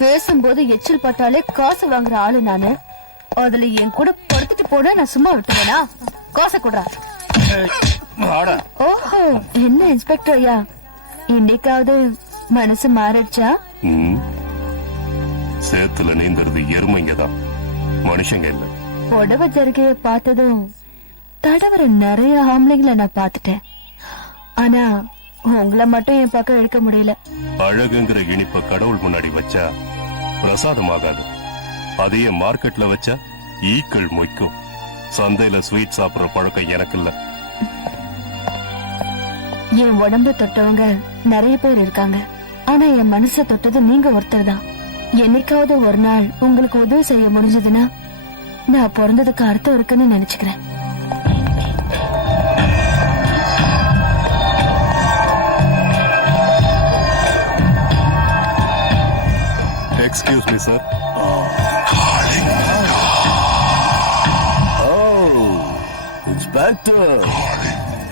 பேசும்போது எச்சில் பட்டாலே காசு வாங்குற ஆளு நானு. அதுல என் கூட படுத்துட்டு போனா நான் சும்மா விட்டுவேனா? காசை குடுறா. ஓஹோ, என்ன இன்ஸ்பெக்டர் ஐயா, இன்னைக்காவது மனசு மாறிடுச்சா? சேத்துல நீந்தறது எருமைங்கதான், மனுஷங்க இல்ல. புடவை ஜருகைய பார்த்ததும் தடவர நிறைய ஆம்பளைங்களை நான் பாத்துட்டேன். ஆனா உங்களை மட்டும் என் பக்கம் எடுக்க முடியல. அழகுங்கிற இனிப்ப கடவுள் முன்னாடி வச்சா பிரசாதம் ஆகாது. அதையே மார்க்கெட்ல வச்சா ஈக்கள் மொய்க்கும். சந்தையில ஸ்வீட் சாப்பிடுற பழக்கம் எனக்கு இல்ல. என் உடம்ப தொட்டவங்க நிறைய பேர் இருக்காங்க. ஆனா என் மனச தொட்டது நீங்க ஒருத்தர் தான். என்னைக்காவது ஒரு நாள் உங்களுக்கு உதவி செய்ய முடிஞ்சதுன்னா நான் பிறந்ததுக்கு அர்த்தம் இருக்குன்னு நினைச்சுக்கிறேன். Excuse me, sir. இன்ஸ்பெக்டர்,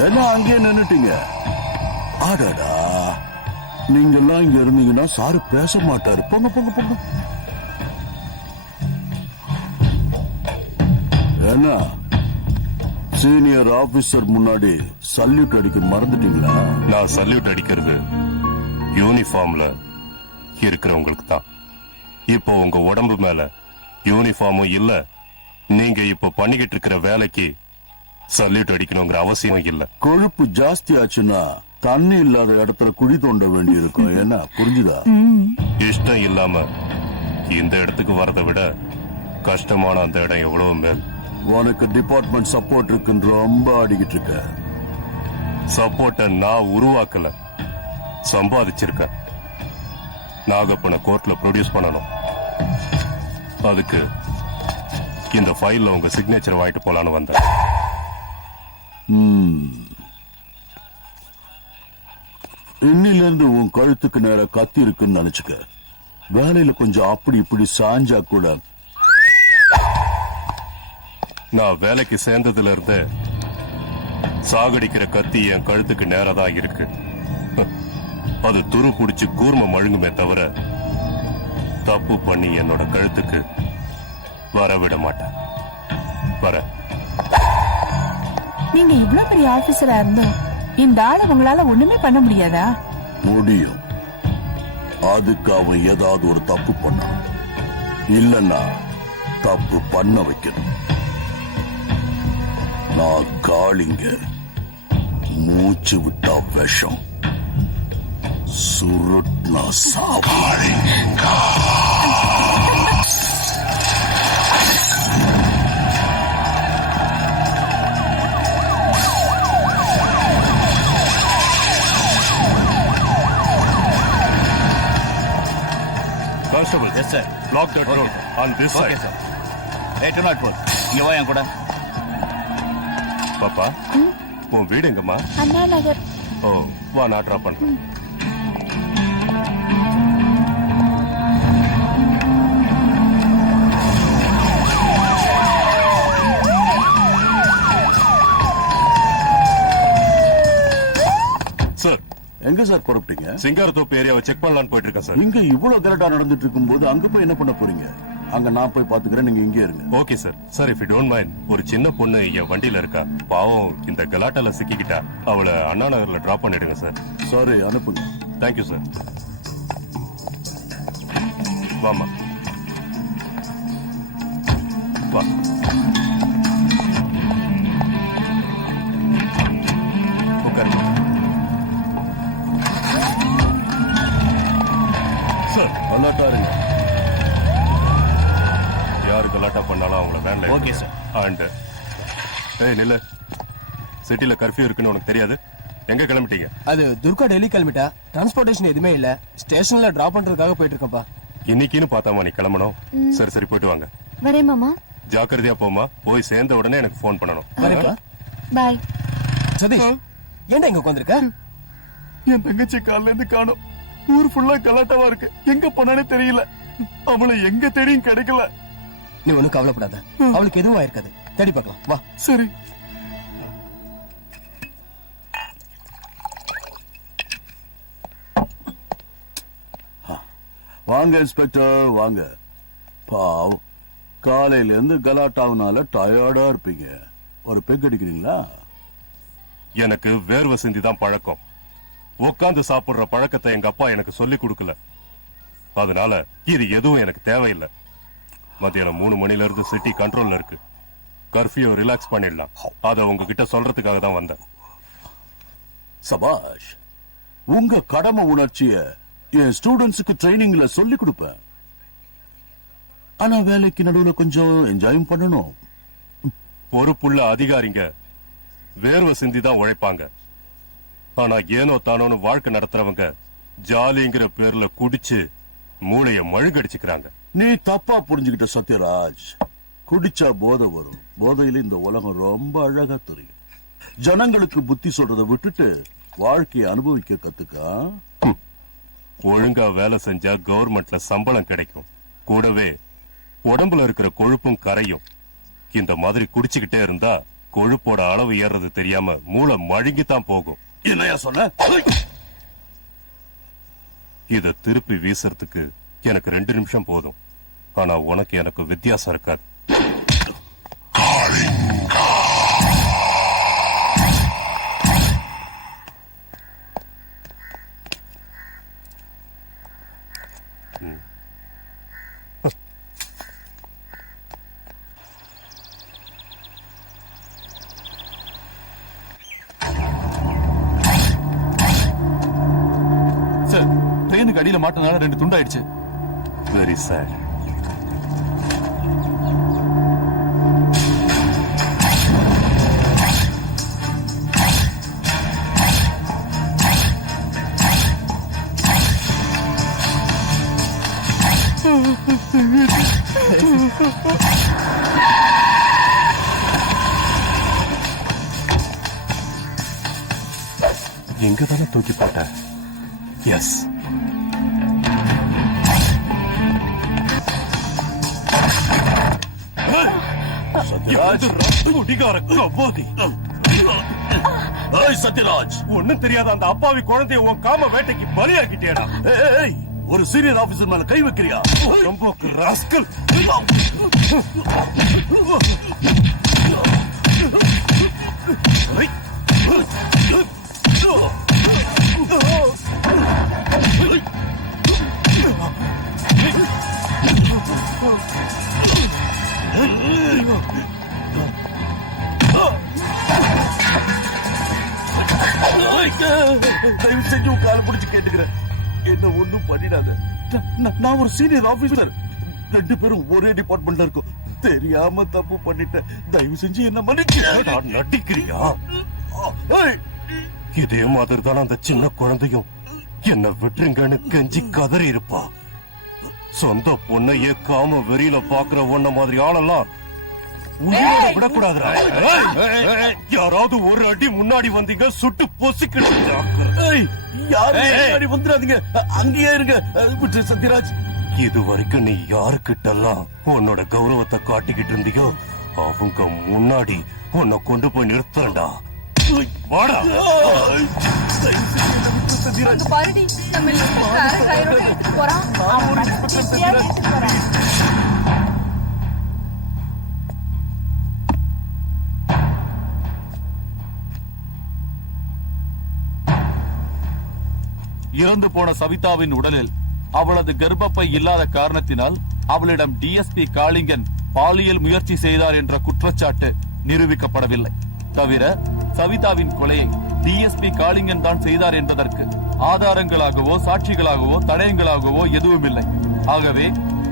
என்ன அங்கே நின்னுட்டீங்க? ஆடாடா, நீங்க எல்லாம் இங்க இருந்தீங்கன்னா சாரு பேச மாட்டாரு. போங்க போங்க போங்க. என்ன சீனியர் ஆபீசர் முன்னாடி சல்யூட் அடிக்க மறந்துட்டீங்களா? நான் சல்யூட் அடிக்கிறது யூனிஃபார்ம்ல இருக்கிறவங்களுக்கு தான். இப்போ உங்க உடம்பு மேல யூனிஃபார்மும் இல்ல, நீங்க இப்ப பண்ணிக்கிட்டு இருக்கிற வேலைக்கு சல்யூட் அடிக்கணுங்கிற அவசியம் இல்ல. கொழுப்பு ஜாஸ்தி ஆச்சுன்னா தண்ணி இல்லாத இடத்துல குழி தோண்ட வேண்டி இருக்கும். என்ன புரிஞ்சுதா? இஷ்டம் இல்லாம இந்த இடத்துக்கு வரதை விட கஷ்டமான அந்த இடம் எவ்வளவு மேல். உனக்கு டிபார்ட்மெண்ட் சப்போர்ட் இருக்குன்னு ரொம்ப ஆடிக்கிட்டு இருக்க. சப்போர்ட்ட நான் உருவாக்கல, சம்பாதிச்சிருக்க. நாகப்பனை கோர்ட்ல ப்ரொடியூஸ் பண்ணணும். அதுக்கு இந்த ஃபைல்ல உங்க சிக்னேச்சர் வாங்கிட்டு போலான்னு வந்தேன். இன்னில இருந்து உன் கழுத்துக்கு நேர கத்தி இருக்குன்னு நினைச்சுக்க. வேலையில கொஞ்சம் அப்படி இப்படி சாஞ்சா கூட. நான் வேலைக்கு சேர்ந்ததுல இருந்து சாகடிக்கிற கத்தி என் கழுத்துக்கு நேரதான் இருக்கு. அது துரு புடிச்சு கூர்ம மழுங்குமே தவிர தப்பு பண்ணி என்னோட கழுத்துக்கு வரவிட மாட்டேன். வர நீங்க இவ்வளவு பெரிய ஆபீசரா இருந்தோம் இந்த ஆளை உங்களால ஒண்ணுமே பண்ண முடியாதா? முடியும். அதுக்கு அவன் ஏதாவது ஒரு தப்பு பண்ணணும், இல்லன்னா தப்பு பண்ண வைக்கணும். நான் காளிங்க, மூச்சு விட்டா விஷம், சுருட்னா சாவாழி. Constable, yes sir. Block that road on this side. Okay sir. 804. இங்க வா என் கூட. பாப்பா, உன் வீடு எங்கம்மா? அண்ணா நகர். ஓ, வா நான் டிராப் பண்றேன். சார், எங்க சார் புறப்பட்டீங்க? சிங்காரத்தோப்பு ஏரியாவை செக் பண்ணலான்னு போயிட்டு இருக்கேன் சார். இங்க இவ்வளவு கரெக்டா நடந்துட்டு இருக்கும் போது அங்க போய் என்ன பண்ண போறீங்க? அங்க நான் போய் பாத்துக்கிறேன், நீங்க இங்கே இருங்க. Okay sir. Sir, if you don't mind, ஒரு சின்ன பொண்ணு என் வண்டியில இருக்கா. பாவம் இந்த கலாட்டால சிக்கிக்கிட்டா. அவளை அண்ணா நகர்ல டிராப் பண்ணிடுங்க சார். சாரி, அனுப்புங்க. Thank you sir. வாமா, வா. உட்காருங்க சார். அலர்ட்டா இருங்க. யாரு கலாட்டா பண்ணாலும் அவங்கள வேண்டாம். Okay sir. அண்ட் ஏய் நில்ல, சிட்டில கர்ஃபியூ இருக்குன்னு உனக்கு தெரியாது? எங்க கிளம்பிட்டீங்க? அது துர்கா டெல்லி கிளம்பிட்டா. டிரான்ஸ்போர்டேஷன் எதுவுமே இல்ல, ஸ்டேஷன்ல டிராப் பண்றதுக்காக போயிட்டு இருக்கேன்ப்பா. இன்னைக்குன்னு பார்த்தாமா நீ கிளம்பணும். சரி சரி, போயிட்டு வாங்க. வரேன் மாமா. ஜாக்கிரதையா போமா. போய் சேர்ந்த உடனே எனக்கு போன் பண்ணணும். வரேப்பா. பாய். சதீஷ், ஏன்டா இங்க உட்காந்துருக்க? என் தங்கச்சி காலைல இருந்து காணோம். ஊர் ஃபுல்லா கலாட்டாவா இருக்கு. எங்க போனானே தெரியல. அவளை எங்க தேடியும் கிடைக்கல. நீ ஒண்ணும் கவலைப்படாத, அவளுக்கு எதுவும் ஆயிருக்காது. தேடி பார்க்கலாம், வா. சரி. வாங்க இன்ஸ்பெக்டர் வாங்க. பாவம், காலையில இருந்து கலாட்டாவனால டயர்டா இருப்பீங்க. ஒரு பெக் அடிக்கிறீங்களா? எனக்கு வேர்வை சிந்தி தான் பழக்கம். உட்காந்து சாப்பிடுற பழக்கத்தை எங்க அப்பா எனக்கு சொல்லி கொடுக்கல. அதனால இது எதுவும் எனக்கு தேவையில்லை. மத்தியானம் 3 மணில இருந்து சிட்டி கண்ட்ரோல்ல இருக்கு. கர்ஃபியூ ரிலாக்ஸ் பண்ணிடலாம். அத உங்ககிட்ட சொல்றதுக்காக தான் வந்தேன். சபாஷ், உங்க கடமை உணர்ச்சிய என் ஸ்டூடெண்ட்ஸுக்கு ட்ரைனிங்ல சொல்லி கொடுப்பேன். ஆனா வேலைக்கு நடுவுல கொஞ்சம் என்ஜாயும் பண்ணணும். பொறுப்புள்ள அதிகாரிங்க வேர்வை சிந்தி தான் உழைப்பாங்க. ஆனா ஏனோ தானோன்னு வாழ்க்கை நடத்துறவங்க ஜாலிங்கிற பேர்ல குடிச்சு மூளைய மழுங்கடிச்சுக்கிறாங்க. நீ தப்பா புரிஞ்சுக்கிட்ட சத்யராஜ். குடிச்சா போதை வரும். போதையில இந்த உலகம் ரொம்ப அழகா தெரியும். ஜனங்களுக்கு புத்தி சொல்றதை விட்டுட்டு வாழ்க்கையை அனுபவிக்க கத்துக்க. ஒழுங்கா வேலை செஞ்சா கவர்மெண்ட்ல சம்பளம் கிடைக்கும். கூடவே உடம்புல இருக்கிற கொழுப்பும் கரையும். இந்த மாதிரி குடிச்சுக்கிட்டே இருந்தா கொழுப்போட அளவு ஏறது தெரியாம மூளை மழுங்கித்தான் போகும். என்னையா சொன்ன? இத திருப்பி வீசுறதுக்கு எனக்கு 2 நிமிஷம் போதும். ஆனா உனக்கு எனக்கு வித்தியாசம் இருக்காது. சார், ட்ரெயினுக்கு அடியில மாட்டினால 2 துண்டாயிடுச்சு. Very chat. எங்க தானே தூக்கி போட்ட? எஸ். சத்யராஜ், குடிகார கபோதி. சத்யராஜ், ஒண்ணும் தெரியாத அந்த அப்பாவி குழந்தைய உன் காம வேட்டைக்கு பலியாக்கிட்டேடா. ஏய், ஒரு சீனியர் ஆபீசர் மேல கை வைக்கிறியா? ரொம்போக்கு ராஸ்கல். தயவு செஞ்சு உன் காலை பிடிச்சு கேட்டுக்கிறேன், என்ன ஒண்ணும் பண்ணிடாத. நான் ஒரு சீனியர் ஆபீசர். 2 பேரும் ஒரே டிபார்ட்மெண்ட்ல இருக்கோம். தெரியாம தப்பு பண்ணிட்டேன். தயவு செஞ்சு என்ன மன்னிச்சு. நடிக்கிறியா? இதே மாதிரி தான் அந்த சின்ன குழந்தையும் என்ன விட்டுருங்கன்னு கெஞ்சி கதறி இருப்பா. சொந்த பொண்ணையே காம வெறியில பாக்குற ஒன்ன மாதிரி ஆளெல்லாம் உயிரோட விடக்கூடாதுடா. யாராவது ஒரு அடி முன்னாடி வந்தீங்க சுட்டு பொசுக்கிட்டு. யாரும் வந்துடாதீங்க, அங்கேயே இருங்க. விட்டு சத்யராஜ், இது வரைக்கும் நீ யாருக்கிட்டெல்லாம் உன்னோட கௌரவத்தை காட்டிக்கிட்டு இருந்தியோ அவங்க முன்னாடி உன்னை கொண்டு போய் நிறுத்துறேன்டா. வாடா. அங்க பாருடி, நம்ம இன்ஸ்பெக்டர் கையோட எடுத்துட்டு போறான். அவன் மனசுக்கு எடுத்துட்டு போறான். இறந்து போன சவிதாவின் உடலில் அவளது கர்ப்பப்பை இல்லாத காரணத்தினால் அவளிடம் டிஎஸ்பி காளிங்கன் பாலியல் முயற்சி செய்தார் என்ற குற்றச்சாட்டு நிரூபிக்கப்படவில்லை. தவிர சவிதாவின் கொலையை டிஎஸ்பி காளிங்கன் தான் செய்தார் என்பதற்கு ஆதாரங்களாகவோ சாட்சிகளாகவோ தடயங்களாகவோ எதுவும் இல்லை. ஆகவே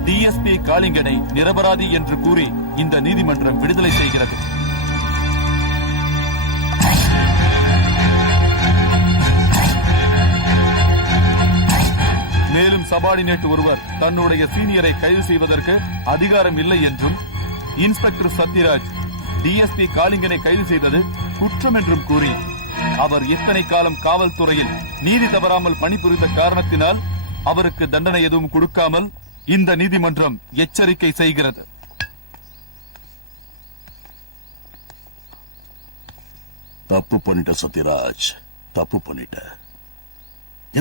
டிஎஸ்பி காளிங்கனை நிரபராதி என்று கூறி இந்த நீதிமன்றம் விடுதலை செய்கிறது. மேலும் சபார்டினேட் ஒருவர் தன்னுடைய சீனியரை கைது செய்வதற்கு அதிகாரம் இல்லை என்றும், இன்ஸ்பெக்டர் சத்யராஜ் டிஎஸ்பி காளிங்கனை கைது செய்தது குற்றம் என்றும் கூறி அவர் எத்தனை காலம் காவல்துறையில் நீதி தவறாமல் பணிபுரிந்த காரணத்தினால் அவருக்கு தண்டனை எதுவும் கொடுக்காமல் இந்த நீதிமன்றம் எச்சரிக்கை செய்கிறது. தப்பு பண்ணிட்ட சத்யராஜ், தப்பு பண்ணிட்ட.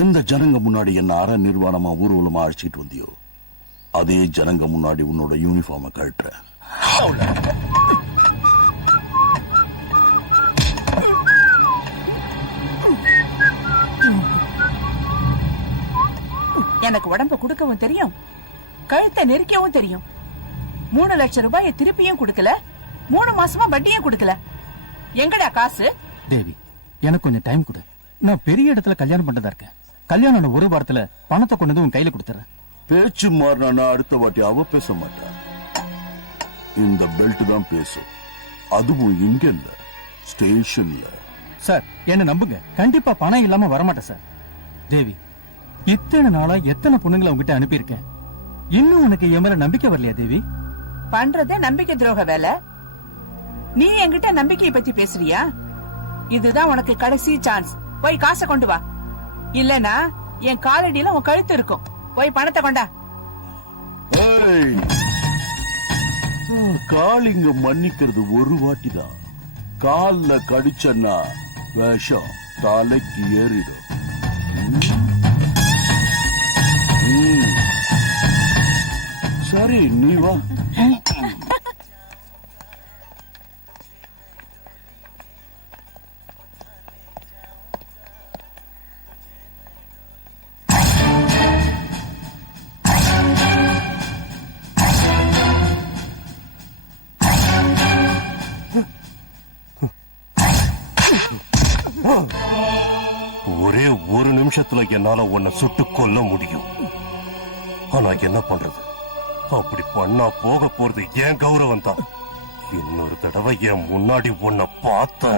எந்த ஜனங்க முன்னாடி என்ன அற நிர்வாணமா ஊர்வலமா அழைச்சிட்டு வந்தியோ அதே ஜனங்க முன்னாடி உன்னோட யூனிஃபார்மை கழட்டுற. எனக்கு உடம்ப கொடுக்கவும் தெரியும், கழுத்தை நெரிக்கவும் தெரியும். 3 லட்சம் ரூபாயை திருப்பியும் கொடுக்கல, 3 மாசமா வட்டியும் கொடுக்கல. எங்கடா காசு? தேவி, எனக்கு கொஞ்சம் டைம் கொடு. நான் பெரிய இடத்துல கல்யாணம் பண்றதா இருக்கேன். கல்யாணம் ஆன ஒரு வாரத்துல பணத்தை கொண்டு வந்து உன் கையில கொடுத்துறேன். பேச்சு மாறினா அடுத்த வாட்டி அவ பேச மாட்டா. இந்த பெல்ட் தான் பேசும். அதுவும் இங்க இல்ல, ஸ்டேஷன்ல. சார், என்ன நம்புங்க, கண்டிப்பா பணம் இல்லாம வரமாட்டேன் சார். தேவி, இத்தனை நாளா எத்தனை பொண்ணுங்களை உங்ககிட்ட அனுப்பியிருக்கேன். இன்னும் உனக்கு என் மேல நம்பிக்கை வரலையா தேவி? பண்றதே நம்பிக்கை துரோக வேலை. நீ என்கிட்ட நம்பிக்கையை பத்தி பேசுறியா? இதுதான் உனக்கு கடைசி சான்ஸ். போய் காசை கொண்டு வா, இல்லனா என் காலடியில உன் கழுத்து இருக்கும். போய் பணத்தை கொண்டா. ஏய், காளிங்க மன்னிக்கிறது ஒரு வாட்டி தான். கால்ல கடிச்சன்னா விஷம் தலைக்கு ஏறிடும். சரி, நீ வா. ஒரே ஒரு நிமிஷத்துல என்னால உன்னை சுட்டு கொல்ல முடியும். ஆனா என்ன பண்றது? அப்படி பண்ணா போக போறது என் கௌரவம் தான். இன்னொரு தடவை என் முன்னாடி உன்னை பார்த்த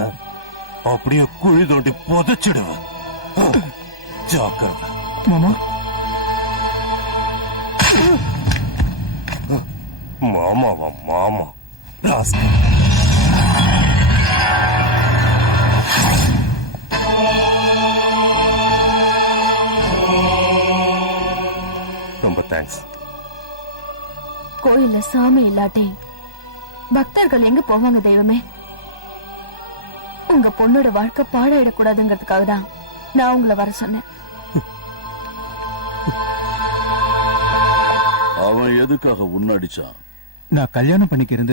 அப்படியே குழி தோண்டி புதைச்சிடுவேன். ஜாக்கிரதை. மாமா, மாமாவா? மாமா ராஸ்கல். ரொம்ப தேங்க்ஸ். கோயில்ல சாமி இல்லாட்டி பக்தர்கள் எங்க போவாங்க தெய்வமே? உங்க பொண்ணோட வாழ்க்கை பாழாயிடக்கூடாதுங்கிறதுக்காக தான் நான் உங்களை வர சொன்னேன். அவன் எதுக்காக உன்னடிச்சான்? நான் கல்யாணம் பண்ணிக்க இருந்து